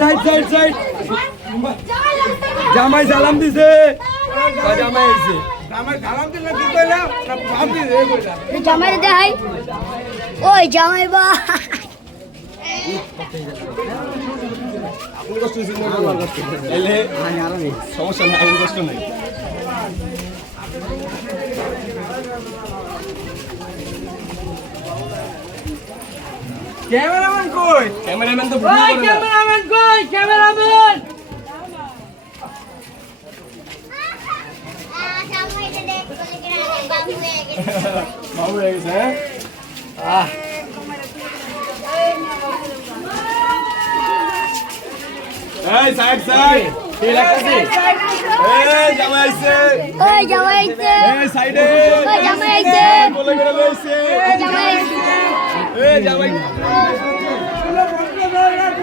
side side side জামাই সালাম দিছে জামাই আইছে জামাই সালাম দিলে কি কইলা না ভাবি রে কইলা জামাই দে হাই ওই জামাই বা আপনি কষ্ট হইছে না আমার কষ্ট এলে আমি আর নেই সমস্যা নাই আমি কষ্ট নাই ক্যামেরাম্যান কই ক্যামেরাম্যান তো ভুল করে ক্যামেরাম্যান কই ক্যামেরাম্যান বাবু হয়ে গেছে আহ এই সাইড সাইড কি লাগছে এই জামাই আইছে ওই জামাই আইছে এই সাইডে ওই জামাই আইছে বলে করে লইছে ওই জামাই আইছে এই জামাই ওই লাদি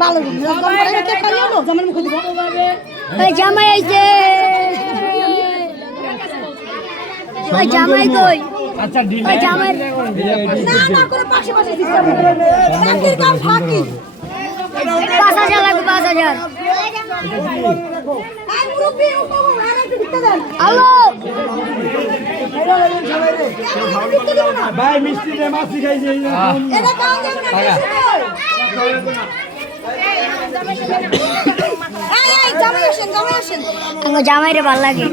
ভালো ওই জামাই আইছে ওই জামাই কই আচ্ছা ওই জামাই না না করে পাশে পাশে দিতে হবে চাকরির কাম ফাঁকি ৫,০০০ লাগবে ৫,০০০ আর মুরব্বি উপভোগ আর একটু দিতে দেন হ্যালো ভাই মিষ্টি রে মাছি খাইছে এটা কাম দেন না এই জামাই আসেন আমার জামাইরে ভালো লাগে